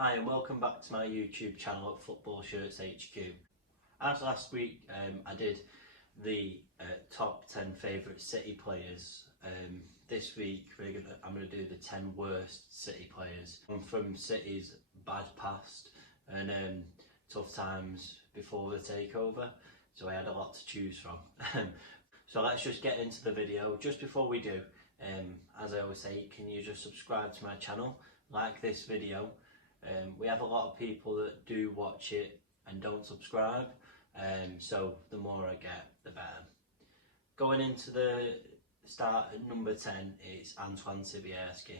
Hi and welcome back to my YouTube channel at Football Shirts HQ. As last week I did the top 10 favourite City players. This week I'm going to do the 10 worst City players from City's bad past and tough times before the takeover, so I had a lot to choose from. So let's just get into the video. Just before we do, as I always say, can you just subscribe to my channel, like this video. We have a lot of people that do watch it and don't subscribe, so the more I get, the better. Going into the start at number 10 is Antoine Sibierski.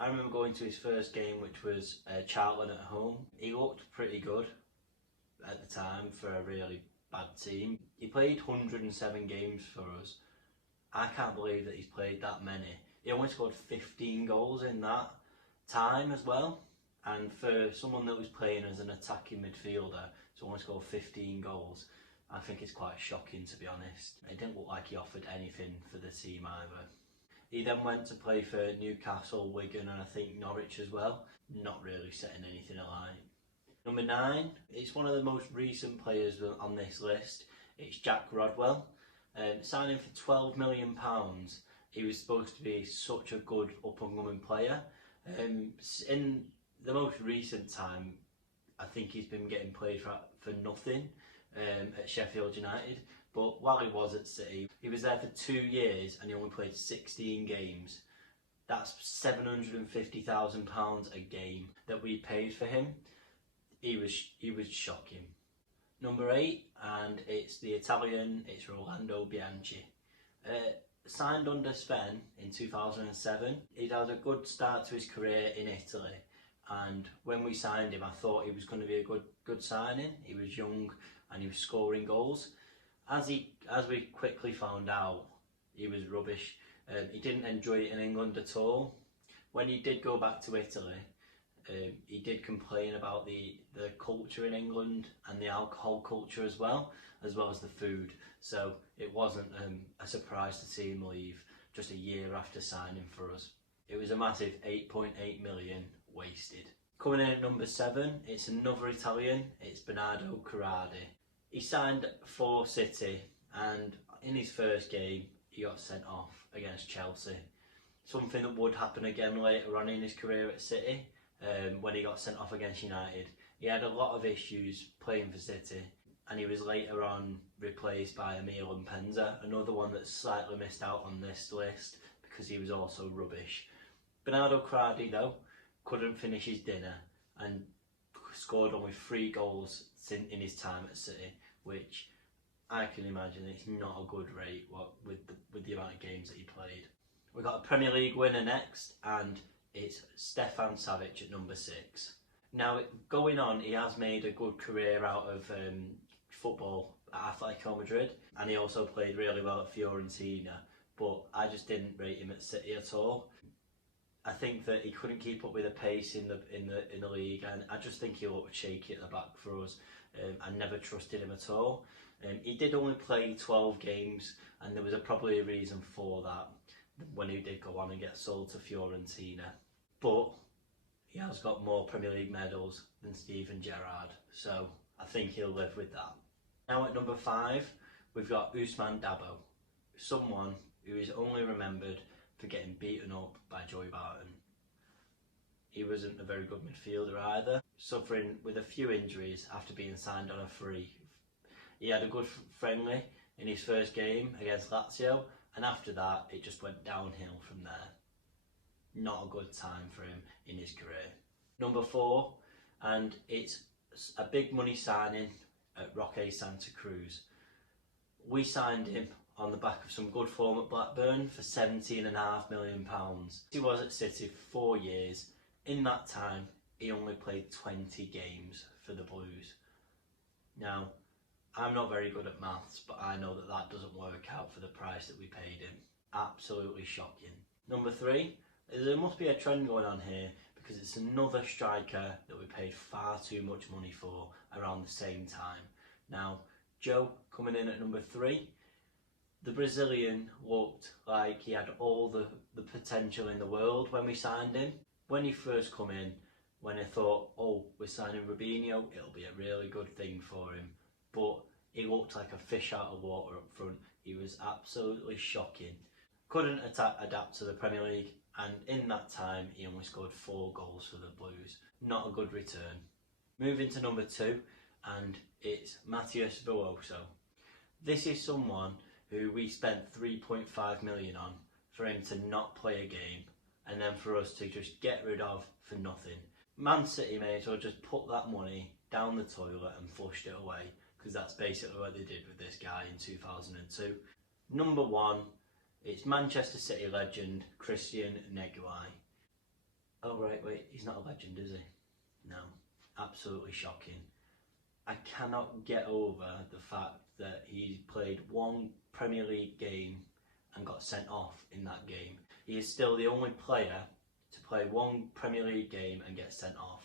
I remember going to his first game, which was Charlton at home. He looked pretty good at the time for a really bad team. He played 107 games for us. I can't believe that he's played that many. He only scored 15 goals in that time as well. And for someone that was playing as an attacking midfielder to only score 15 goals, I think it's quite shocking, to be honest. It didn't look like he offered anything for the team either. He then went to play for Newcastle, Wigan and I think Norwich as well. Not really setting anything alight. Number 9, it's one of the most recent players on this list. It's Jack Rodwell. Signing for £12 million. He was supposed to be such a good up-and-coming player. In the most recent time, I think he's been getting played for nothing at Sheffield United. But while he was at City, he was there for 2 years and he only played 16 games. That's £750,000 a game that we paid for him. He was shocking. Number 8, and it's the Italian, it's Rolando Bianchi. Signed under Sven in 2007. He'd had a good start to his career in Italy, and when we signed him I thought he was going to be a good signing. He was young and he was scoring goals. As we quickly found out, he was rubbish. He didn't enjoy it in England at all. When he did go back to Italy, he did complain about the culture in England and the alcohol culture as well as the food. So it wasn't a surprise to see him leave just a year after signing for us. It was a massive 8.8 million wasted. Coming in at number 7, it's another Italian, it's Bernardo Corradi. He signed for City and in his first game he got sent off against Chelsea. Something that would happen again later on in his career at City. When he got sent off against United, he had a lot of issues playing for City, and he was later on replaced by Emile Mpenza, another one that slightly missed out on this list because he was also rubbish. Bernardo Corradi though couldn't finish his dinner and scored only 3 goals in his time at City, which I can imagine it's not a good rate with the amount of games that he played. We've got a Premier League winner next, and it's Stefan Savic at number 6. Now, going on, he has made a good career out of football at Atletico Madrid, and he also played really well at Fiorentina, but I just didn't rate him at City at all. I think that he couldn't keep up with the pace in the league, and I just think he looked shaky at the back for us. I never trusted him at all. He did only play 12 games, and there was probably a reason for that when he did go on and get sold to Fiorentina. But he has got more Premier League medals than Steven Gerrard, so I think he'll live with that. Now at number 5, we've got Ousmane Dabo, someone who is only remembered for getting beaten up by Joey Barton. He wasn't a very good midfielder either, suffering with a few injuries after being signed on a free. He had a good friendly in his first game against Lazio, and after that it just went downhill from there. Not a good time for him in his career. Number 4, and it's a big money signing at Roque Santa Cruz. We signed him on the back of some good form at Blackburn for £17.5 million. He was at City for 4 years. In that time, he only played 20 games for the Blues. Now, I'm not very good at maths, but I know that that doesn't work out for the price that we paid him. Absolutely shocking. Number 3, there must be a trend going on here because it's another striker that we paid far too much money for around the same time. Now, Joe coming in at number 3. The Brazilian looked like he had all the potential in the world when we signed him. When he first come in, when I thought, oh, we're signing Robinho, it'll be a really good thing for him. But he looked like a fish out of water up front. He was absolutely shocking. Couldn't adapt to the Premier League, and in that time he only scored 4 goals for the Blues. Not a good return. Moving to number 2, and it's Matheus Veloso. This is someone who we spent 3.5 million on for him to not play a game, and then for us to just get rid of for nothing. Man City may as well just put that money down the toilet and flushed it away, because that's basically what they did with this guy in 2002. Number 1, it's Manchester City legend Christian Neguy. Oh right, wait, he's not a legend, is he? No, absolutely shocking. I cannot get over the fact that he played 1 Premier League game and got sent off in that game. He is still the only player to play 1 Premier League game and get sent off.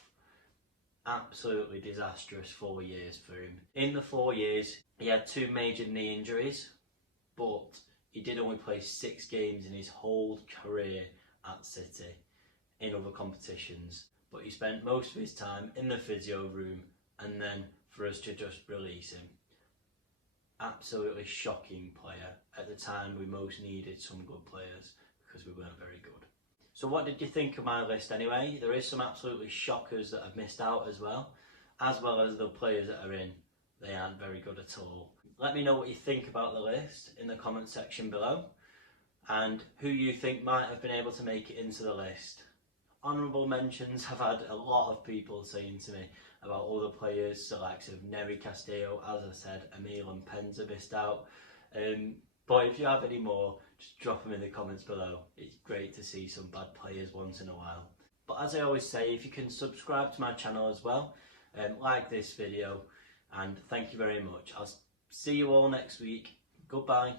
Absolutely disastrous 4 years for him. In the 4 years, he had 2 major knee injuries, but he did only play 6 games in his whole career at City in other competitions. But he spent most of his time in the physio room, and then for us to just release him. Absolutely shocking player. At the time we most needed some good players because we weren't very good. So what did you think of my list anyway? There is some absolutely shockers that I've missed out as well as the players that are in. They aren't very good at all. Let me know what you think about the list in the comment section below, and who you think might have been able to make it into the list. Honourable mentions, I've had a lot of people saying to me about other players, the likes of Nery Castillo, as I said, Emile and Penza missed out. But if you have any more, just drop them in the comments below. It's great to see some bad players once in a while. But as I always say, if you can subscribe to my channel as well, like this video, and thank you very much. I'll see you all next week. Goodbye.